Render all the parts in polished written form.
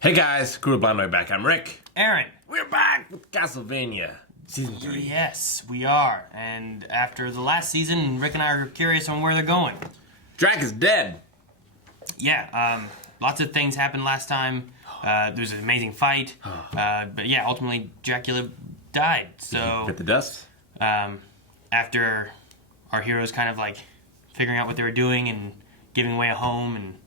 Hey guys, Crew of Blind Way back. I'm Rick. Aaron. We're back with Castlevania Season 3. Yes, we are. And after the last season, Rick and I are curious on where they're going. Drac is dead. Yeah, lots of things happened last time. There was an amazing fight. But yeah, ultimately, Dracula died. So, Bit the dust. After our heroes kind of like figuring out what they were doing and giving away a home and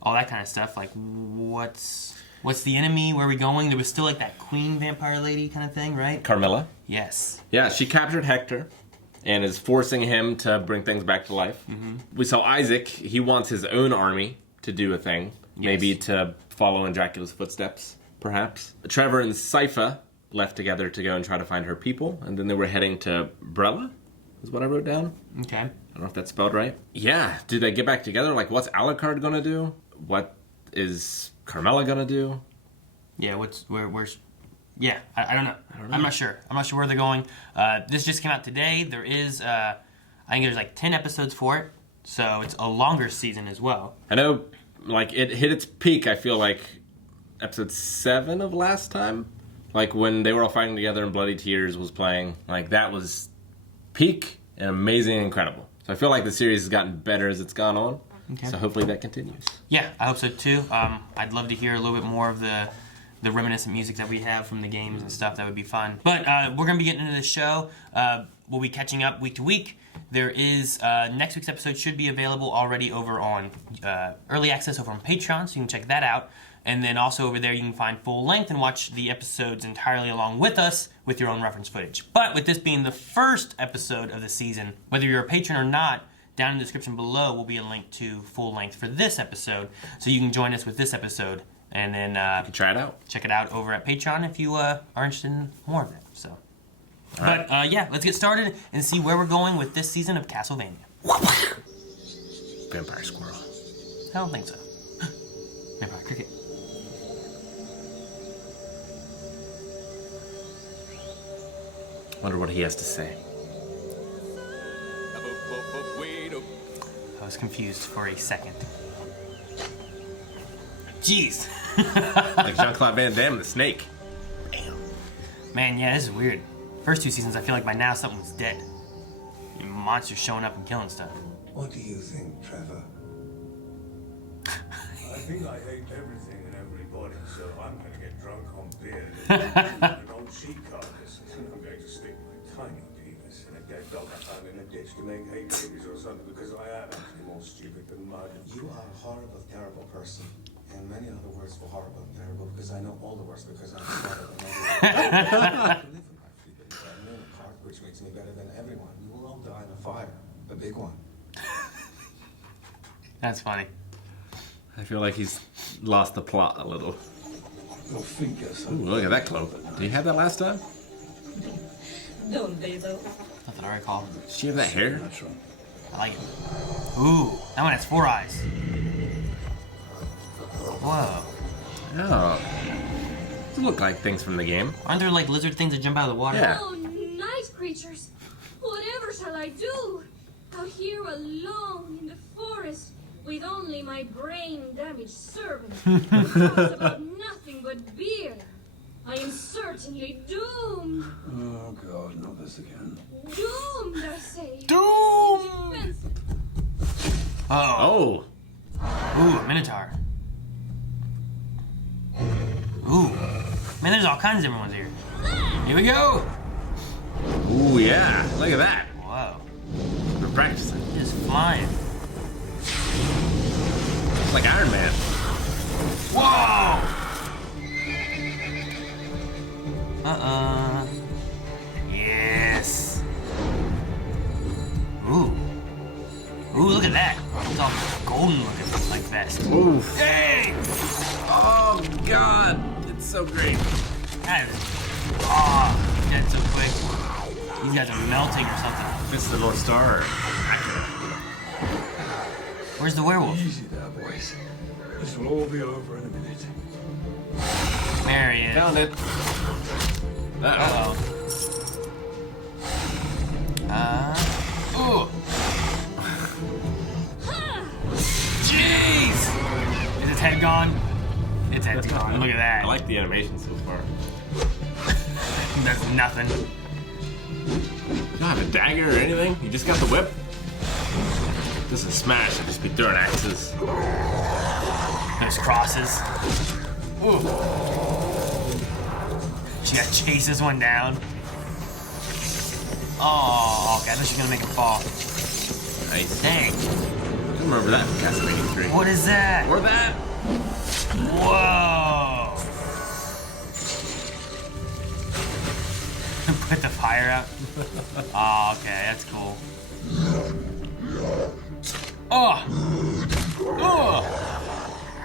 all that kind of stuff, like what's the enemy? Where are we going? There was still like that queen vampire lady kind of thing, right? Carmilla. Yes. Yeah, she captured Hector and is forcing him to bring things back to life. Mm-hmm. We saw Isaac. He wants his own army to do a thing. Yes. Maybe to follow in Dracula's footsteps, perhaps. Trevor and Sypha left together to go and try to find her people, and then they were heading to Brella, is what I wrote down. Okay. I don't know if that's spelled right. Yeah, do they get back together? Like, what's Alucard gonna do? What is Carmilla gonna do? Yeah, where's... Yeah, I don't know. I'm not sure. I'm not sure where they're going. This just came out today. There is, I think there's like 10 episodes for it, so it's a longer season as well. I know, like, it hit its peak, I feel like, episode 7 of last time. Like, when they were all fighting together and Bloody Tears was playing. Like, that was peak and amazing and incredible. So I feel like the series has gotten better as it's gone on. Okay. So hopefully that continues. Yeah, I hope so too. I'd love to hear a little bit more of the reminiscent music that we have from the games and stuff. That would be fun. But we're going to be getting into the show. We'll be catching up week to week. There is, next week's episode should be available already over on Early Access over on Patreon, so you can check that out. And then also over there you can find full length and watch the episodes entirely along with us with your own reference footage. But with this being the first episode of the season, whether you're a patron or not, down in the description below will be a link to full length for this episode, so you can join us with this episode, and then you can try it out. Check it out over at Patreon if you are interested in more of it. So, but yeah, let's get started and see where we're going with this season of Castlevania. Vampire squirrel. I don't think so. Vampire cricket. Wonder what he has to say. I was confused for a second. Jeez. Like Jean-Claude Van Damme, the snake. Damn. Man, yeah, this is weird. First 2 seasons, I feel like by now something was dead. Monsters showing up and killing stuff. What do you think, Trevor? I think I hate everything and everybody, so I'm going to get drunk on beer and an old sheep carcass, and I'm going to stick my tiny penis in a dead dog I found in a ditch to make hay babies or something, because I am actually more stupid than mud. You are a horrible, terrible person. And many other words for horrible and terrible, because I know all the words, because I'm smarter than everyone. I live in my feelings. I know a part which makes me better than everyone. We will all die in a fire. A big one. That's funny. I feel like he's lost the plot a little. Your fingers. Ooh, look at that cloak. Did you have that last time? Don't they though? Not that I recall. Did she have that hair? I like it. Ooh, that one has 4 eyes. Whoa. Oh. Those look like things from the game. Aren't there like lizard things that jump out of the water? Yeah. Oh, nice creatures. Whatever shall I do? Out here alone in the forest with only my brain-damaged servant who talks about nothing but beer. I am certainly doomed. Oh, God, not this again. Doomed, I say. Doom! Oh. Ooh, a Minotaur. Ooh. Man, there's all kinds of different ones here. Here we go! Ooh, yeah. Look at that. Whoa. We're practicing. Just flying. It's like Iron Man. Whoa! Yes. Ooh. Ooh, look at that. It's all golden looking like vest. Oof. Hey! Oh, God. It's so great. That is... Oh, that's so quick. These guys are melting or something. Fist of the North Star. Where's the werewolf? Easy there, boys. This will all be over in a minute. Marietta. Found it. Uh-oh. Ooh. Jeez! Is his head gone? It's empty. Look at that. I like the animation so far. That's nothing. You don't have a dagger or anything? You just got the whip? This is Smash. I'd just be throwing axes. There's crosses. Ooh. She gotta chase this one down. Oh, okay. I thought she was gonna make him fall. Nice. Dang. I remember that from Castlevania 3. What is that? Or that. Whoa. Put the fire out. Oh, okay. That's cool. Oh. Oh.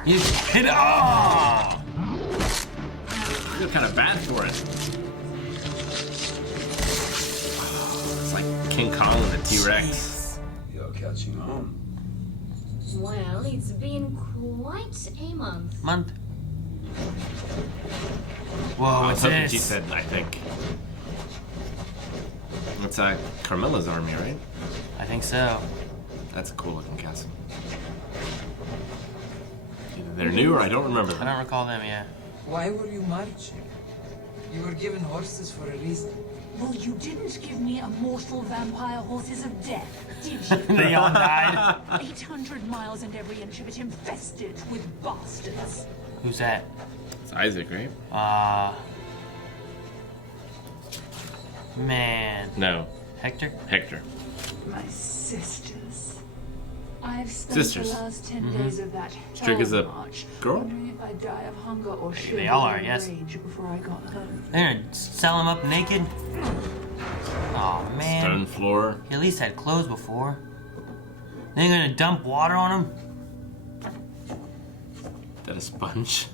You hit it. Oh. I feel kind of bad for it. It's like King Kong and the T-Rex. You're catching on. Well, it's been quite a month. Whoa, I was what's hoping this? she said, I think. It's Carmilla's army, right? I think so. That's a cool looking castle. Either they're new or I don't remember I them. don't recall them, yeah. Why were you marching? You were given horses for a reason. Well, you didn't give me a mortal vampire horses of death, did you? They all died. 800 miles and every inch of it infested with bastards. Who's that? It's Isaac, right? Man. No, Hector? Hector. My sisters. I've spent Sisters. the last 10 days of that Strick is a march girl? wondering if I'd die of hunger or They shiver all are, in yes. rage before I got home. They're gonna sell him up naked? Oh man. Stone floor. He at least had clothes before. They're gonna dump water on him? Is that a sponge?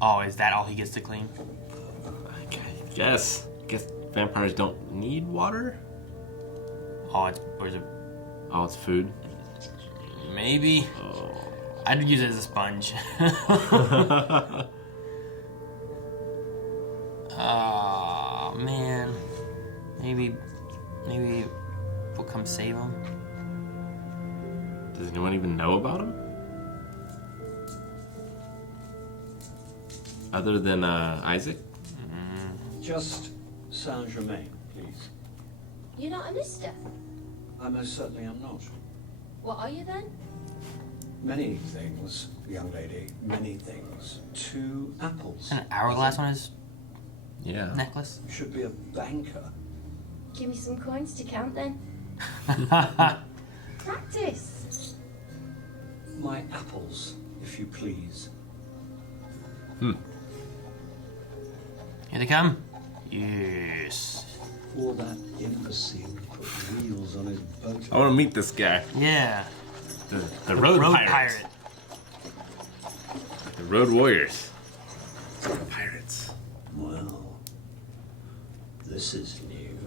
Oh, is that all he gets to clean? I guess. Vampires don't need water? Oh, or is it Oh, it's food. maybe? Oh. I'd use it as a sponge. Oh man. Maybe we'll come save him. Does anyone even know about him? Other than Isaac? Just Saint-Germain, please. You're not a mister. I most certainly am not. What are you then? Many things, young lady, many things. 2 apples. An hourglass on his Yeah. necklace? You should be a banker. Give me some coins to count then. Practice. My apples, if you please. Here they come. Yes. Or that imbecile put wheels on his boat. I want to meet this guy. Yeah. The road pirate. pirate. The road warriors. Pirates. Well, this is new.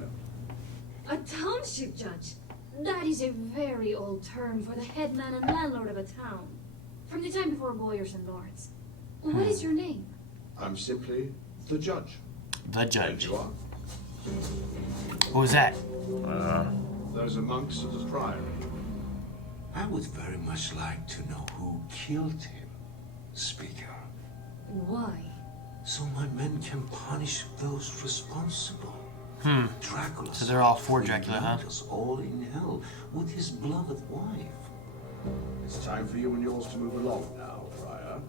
A township judge. That is a very old term for the headman and landlord of a town. From the time before boyars and lords. What is your name? I'm simply the judge. The And judge. you are. What was that? Those are monks at the priory. I would very much like to know who killed him, Speaker, Why? so my men can punish those responsible. Dracula. So they're all for Dracula, huh? Us all in hell with his beloved wife. It's time for you and yours to move along now, Friar.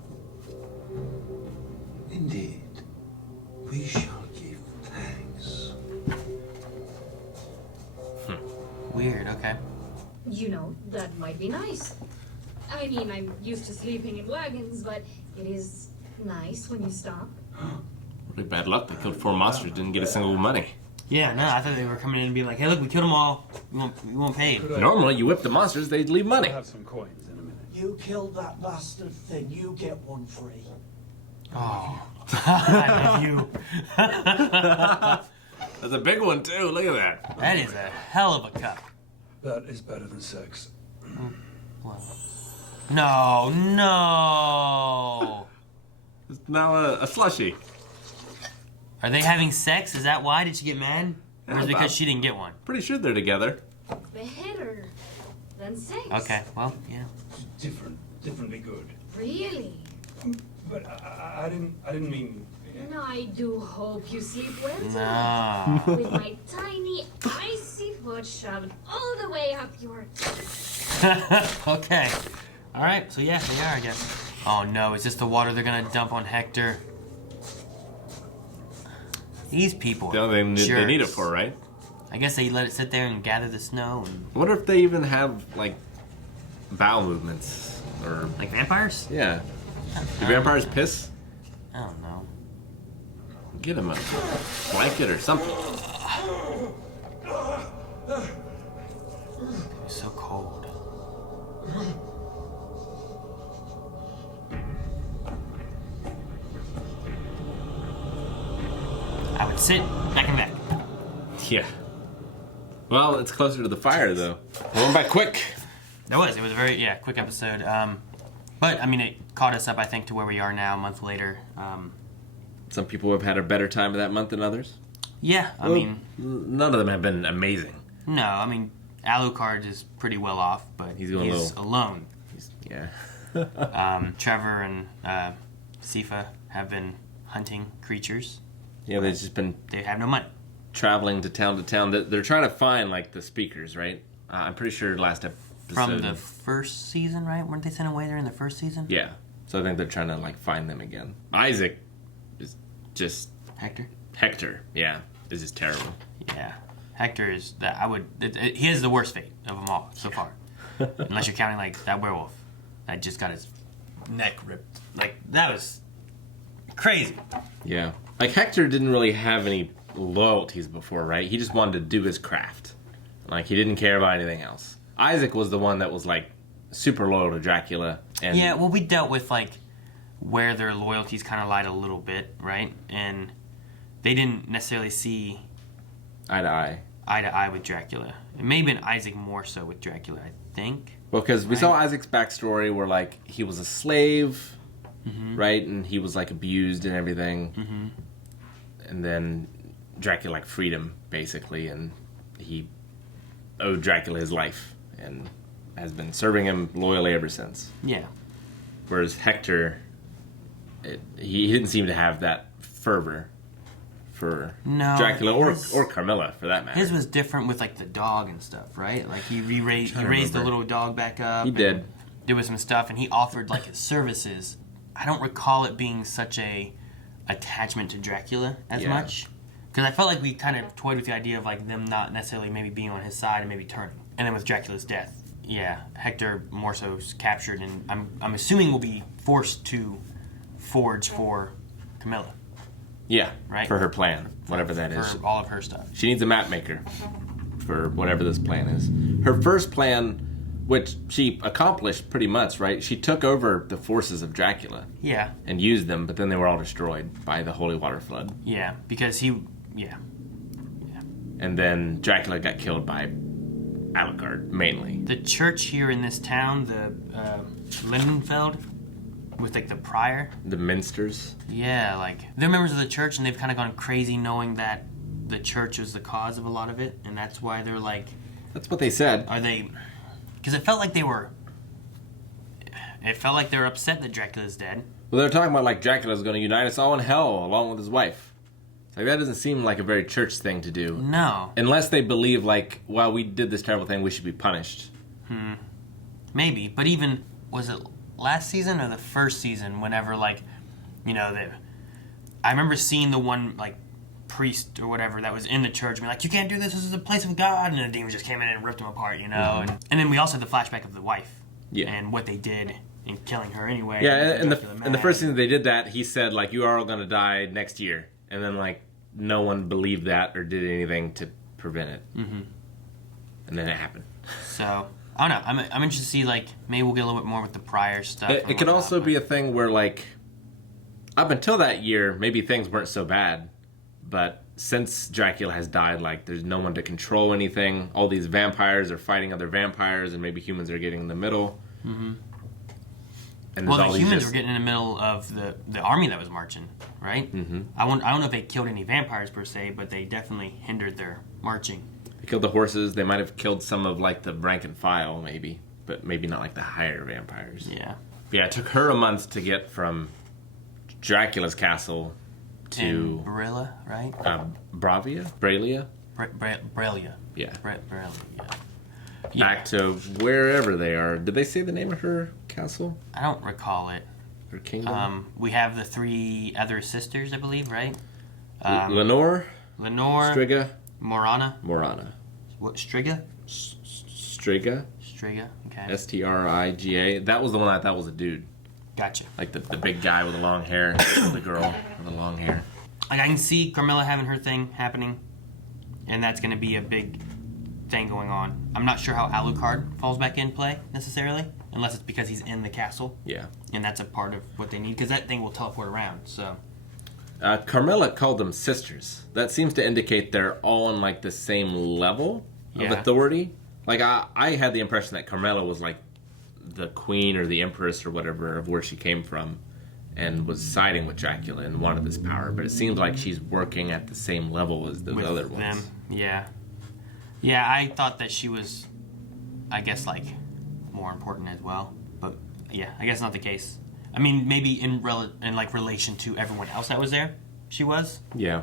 Indeed, we shall give thanks. Weird, okay. You know, that might be nice. I mean, I'm used to sleeping in wagons, but it is nice when you stop. Really bad luck. They killed 4 monsters, didn't get a single money. Yeah, no, I thought they were coming in and being like, hey, look, we killed them all. We won't pay. Normally, you whip the monsters, they'd leave money. I'll have some coins in a minute. You killed that bastard thing, you get one free. Oh. I love you. That's a big one, too. Look at that. That is a hell of a cup. That is better than sex. No, no. It's now a slushie. Are they having sex? Is that why? Did she get mad? Or is it Yeah, because she didn't get one? Pretty sure they're together. Better than sex. Okay, well, yeah. Differently good. Really? But I didn't mean. And I do hope you sleep well No. tonight. With my tiny, icy foot shoved all the way up your... Okay. All right. So yeah, they are, I guess. Oh no! Is this the water they're gonna dump on Hector? These people. The only thing they need it for, right? I guess they let it sit there and gather the snow. And... I wonder if they even have like bowel movements or like vampires? Yeah. Do vampires piss? I don't know. Get him a blanket or something. It's so cold. I would sit back and back. Yeah. Well, it's closer to the fire though. We went by quick. It was a very quick episode. But I mean, it caught us up, I think, to where we are now, a month later. Some people have had a better time of that month than others. Yeah, I mean, none of them have been amazing. No, I mean, Alucard is pretty well off, but he's alone. Trevor and Sifa have been hunting creatures. Yeah, they've just been. They have no money. Traveling to town. They're trying to find like the speakers, right? I'm pretty sure last episode. From the first season, right? Weren't they sent away there in the first season? Yeah. So I think they're trying to like find them again. Isaac is just Hector, yeah, is just terrible. Yeah, Hector is that he has the worst fate of them all so far, unless you're counting like that werewolf that just got his neck ripped. Like that was crazy. Yeah, like Hector didn't really have any loyalties before, right? He just wanted to do his craft. Like he didn't care about anything else. Isaac was the one that was like super loyal to Dracula. And yeah, well, we dealt with like where their loyalties kind of lied a little bit, right? And they didn't necessarily see eye to eye with Dracula. It may have been Isaac more so with Dracula, I think. Well, because we saw Isaac's backstory where like he was a slave, right? And he was like abused and everything. And then Dracula like freed him basically, and he owed Dracula his life and has been serving him loyally ever since. Yeah. Whereas Hector, he didn't seem to have that fervor for Dracula or Carmilla for that matter. His was different with like the dog and stuff, right? Like he raised the little dog back up. He did. There was some stuff, and he offered like his services. I don't recall it being such a attachment to Dracula as much. Because I felt like we kind of toyed with the idea of like them not necessarily maybe being on his side and maybe turning. And then with Dracula's death, yeah, Hector more so is captured, and I'm assuming will be forced to forge for Camilla. Yeah, right. For her plan, whatever that is. For all of her stuff. She needs a map maker for whatever this plan is. Her first plan, which she accomplished pretty much, right? She took over the forces of Dracula. Yeah. And used them, but then they were all destroyed by the Holy Water Flood. Yeah, because yeah. And then Dracula got killed by Alucard, mainly. The church here in this town, the Lindenfeld, with like the prior. The Minsters. Yeah, like they're members of the church, and they've kind of gone crazy knowing that the church was the cause of a lot of it, and that's why they're like. That's what they said. Are they? Because it felt like they were. It felt like they were upset that Dracula's dead. Well, they're talking about like Dracula's going to unite us all in hell along with his wife. Like that doesn't seem like a very church thing to do. No. Unless they believe like, well, we did this terrible thing, we should be punished. Maybe, but even was it last season or the first season? Whenever like, I remember seeing the one like priest or whatever that was in the church and be like, you can't do this. This is the place of God, and the demon just came in and ripped him apart, And then we also had the flashback of the wife. Yeah. And what they did in killing her anyway. Yeah, and the first season they did that, he said like, you are all going to die next year. And then, like, no one believed that or did anything to prevent it. And then it happened. So, I don't know. I'm interested to see, like, maybe we'll get a little bit more with the prior stuff. It could also be a thing where, like, up until that year, maybe things weren't so bad. But since Dracula has died, like, there's no one to control anything. All these vampires are fighting other vampires, and maybe humans are getting in the middle. And well, the humans were getting in the middle of the army that was marching, right? I don't know if they killed any vampires per se, but they definitely hindered their marching. They killed the horses. They might have killed some of like the rank and file, maybe, but maybe not like the higher vampires. Yeah. Yeah, it took her a month to get from Dracula's castle to in Barilla, right? Bralia? Bralia. Yeah. Bralia, yeah. Back to wherever they are. Did they say the name of her castle? I don't recall it. Her kingdom? We have the 3 other sisters, I believe, right? Lenore? Striga? Morana. What, Striga? Striga? Okay. Striga. That was the one I thought was a dude. Gotcha. Like the big guy with the long hair. The girl with the long hair. Like, I can see Carmilla having her thing happening, and that's going to be a big thing going on. I'm not sure how Alucard falls back in play, necessarily, unless it's because he's in the castle. Yeah. And that's a part of what they need, because that thing will teleport around, so... Carmilla called them sisters. That seems to indicate they're all on, like, the same level of authority. Like, I had the impression that Carmilla was, like, the queen or the empress or whatever of where she came from and was siding with Dracula and wanted this power. But it seems like she's working at the same level as those other ones. Yeah. Yeah, I thought that she was, I guess, like, more important as well. But, yeah, I guess not the case. I mean, maybe in relation to everyone else that was there, she was. Yeah.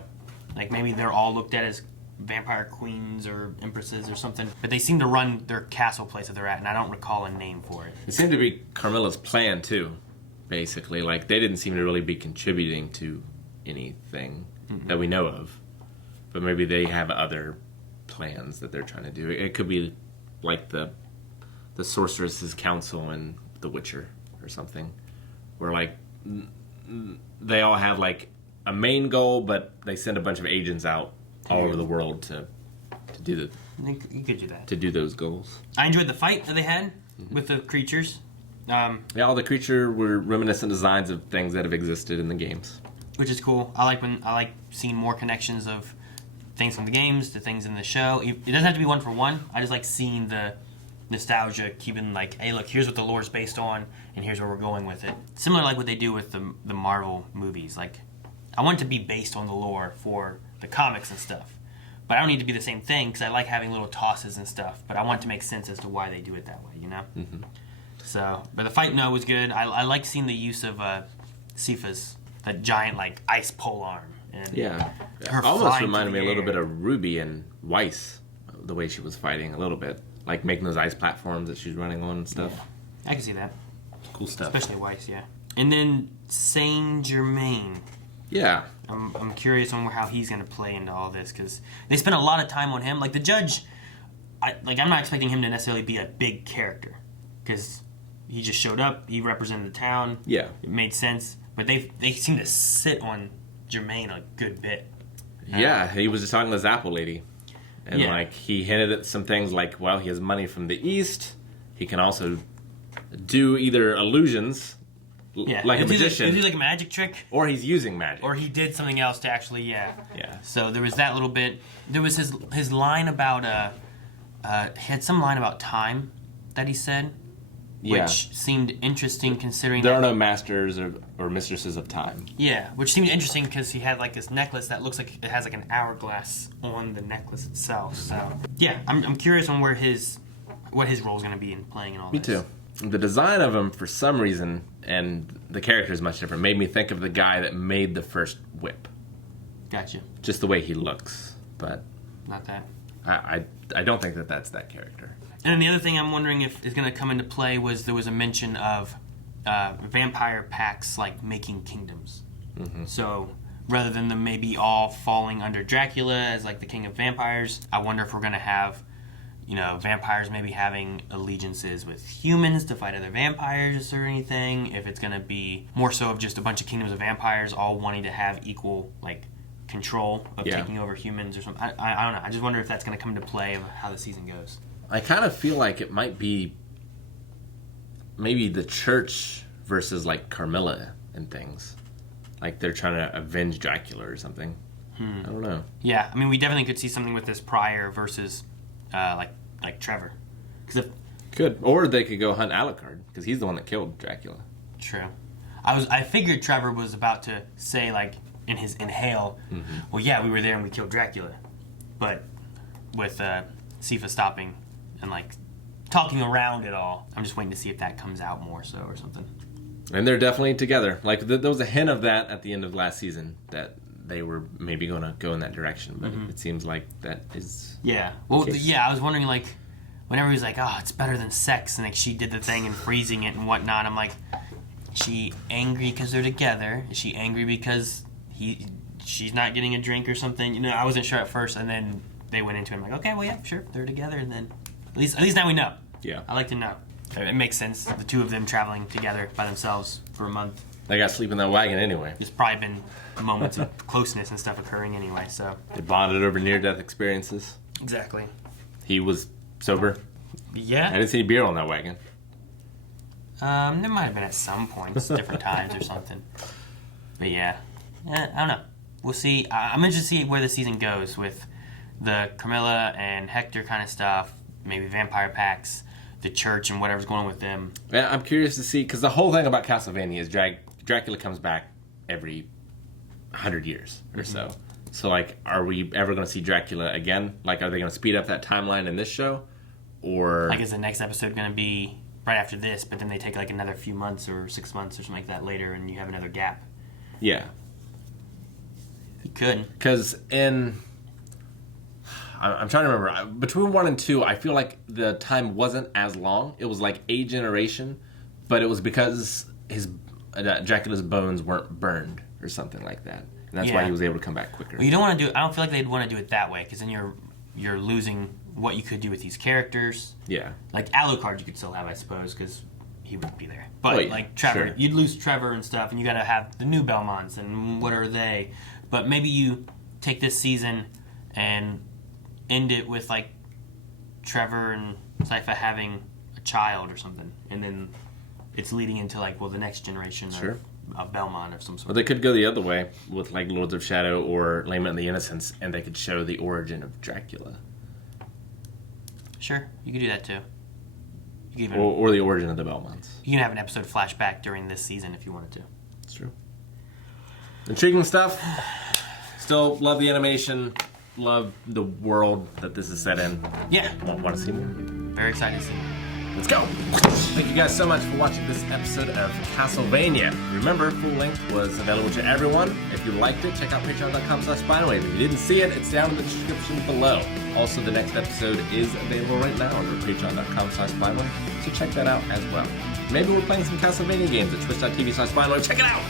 Like, maybe they're all looked at as vampire queens or empresses or something. But they seem to run their castle place that they're at, and I don't recall a name for it. It seemed to be Carmilla's plan, too, basically. Like, they didn't seem to really be contributing to anything that we know of. But maybe they have other plans that they're trying to do. It could be like the Sorceress's Council in The Witcher or something. Where, like, they all have, like, a main goal, but they send a bunch of agents out all over the world to do You could do that. To do those goals. I enjoyed the fight that they had with the creatures. Yeah, all the creature were reminiscent designs of things that have existed in the games. Which is cool. I like seeing more connections of things from the games to things in the show. It doesn't have to be one for one. I just like seeing the nostalgia, keeping like, hey, look, here's what the lore is based on, and here's where we're going with it. Similar like what they do with the Marvel movies. Like, I want it to be based on the lore for the comics and stuff. But I don't need to be the same thing, because I like having little tosses and stuff. But I want it to make sense as to why they do it that way, you know? Mm-hmm. So, but the fight, no, was good. I like seeing the use of Sifa's, that giant, like, ice pole arm. And yeah. Her almost reminded me a little bit of Ruby and Weiss, the way she was fighting a little bit. Like making those ice platforms that she's running on and stuff. Yeah. I can see that. Cool stuff. Especially Weiss, yeah. And then Saint Germain. Yeah. I'm curious on how he's going to play into all this, because they spent a lot of time on him. Like, the judge, I'm not expecting him to necessarily be a big character, because he just showed up, he represented the town. Yeah. It made sense. But they seem to sit on Germain a good bit. Yeah, he was just talking to this Apple lady. And, like, he hinted at some things like, well, he has money from the East. He can also do either illusions, like a magician. Is he like a magic trick? Or he's using magic. Or he did something else to actually, Yeah. So there was that little bit. There was his line about, he had some line about time that he said. Which seemed interesting considering there are no masters or mistresses of time. Yeah, which seemed interesting because he had like this necklace that looks like it has like an hourglass on the necklace itself. So yeah, I'm curious on what his role is going to be in playing and all Me this. Me too. The design of him, for some reason, and the character is much different, made me think of the guy that made the first whip. Gotcha. Just the way he looks, but not that. I don't think that's that character. And then the other thing I'm wondering if is going to come into play was there was a mention of vampire pacts like making kingdoms. Mm-hmm. So rather than them maybe all falling under Dracula as like the king of vampires, I wonder if we're going to have, vampires maybe having allegiances with humans to fight other vampires or anything. If it's going to be more so of just a bunch of kingdoms of vampires all wanting to have equal like control of taking over humans or something. I don't know. I just wonder if that's going to come into play of how the season goes. I kind of feel like it might be maybe the church versus like Carmilla and things. Like they're trying to avenge Dracula or something. I don't know. Yeah, I mean, we definitely could see something with this Prior versus like Trevor. Could. Or they could go hunt Alucard, because he's the one that killed Dracula. True. I figured Trevor was about to say, like, in his inhale, well, yeah, we were there and we killed Dracula. But with Sifa stopping and like talking around it all, I'm just waiting to see if that comes out more so or something. And they're definitely together. Like, there was a hint of that at the end of last season, that they were maybe going to go in that direction. But it seems like that is... Yeah. Well, I was wondering, like, whenever he was like, oh, it's better than sex, and like she did the thing and freezing it and whatnot, I'm like, is she angry because they're together? Is she angry because she's not getting a drink or something? You know, I wasn't sure at first, and then they went into it. I'm like, okay, well, yeah, sure, they're together, and then at least now we know. Yeah. I like to know. It makes sense, the two of them traveling together by themselves for a month. They got to sleep in that wagon anyway. There's probably been moments of closeness and stuff occurring anyway, so. They bonded over near-death experiences. Exactly. He was sober. Yeah. I didn't see beer on that wagon. There might have been at some points, different times or something. But yeah, I don't know. We'll see. I'm interested to see where the season goes with the Carmilla and Hector kind of stuff, maybe vampire packs, the church and whatever's going on with them. Yeah, I'm curious to see, because the whole thing about Castlevania is Dracula comes back every 100 years or so. So, like, are we ever going to see Dracula again? Like, are they going to speed up that timeline in this show? Or... Like, is the next episode going to be right after this, but then they take, like, another few months or 6 months or something like that later, and you have another gap? Yeah. You could. Because I'm trying to remember. Between 1 and 2, I feel like the time wasn't as long. It was like a generation, but it was because Dracula's bones weren't burned or something like that. And that's why he was able to come back quicker. Well, you don't want to do it. I don't feel like they'd want to do it that way, because then you're losing what you could do with these characters. Yeah. Like Alucard you could still have, I suppose, because he would be there. But like Trevor, you'd lose Trevor and stuff, and you got to have the new Belmonts, and what are they? But maybe you take this season and end it with like Trevor and Sypha having a child or something, and then it's leading into like the next generation of Belmont of some sort. Or they could go the other way with like Lords of Shadow or Lament and the Innocents, and they could show the origin of Dracula. Sure, you could do that too. You could or the origin of the Belmonts. You can have an episode flashback during this season if you wanted to. It's true. Intriguing stuff. Still love the animation. Love the world that this is set in. Yeah. Want to see more. Very excited to see more. Let's go! Thank you guys so much for watching this episode of Castlevania. Remember, full length was available to everyone. If you liked it, check out patreon.com/spinewave. If you didn't see it, it's down in the description below. Also, the next episode is available right now under patreon.com/spinewave, so check that out as well. Maybe we're playing some Castlevania games at twitch.tv/spinewave. Check it out!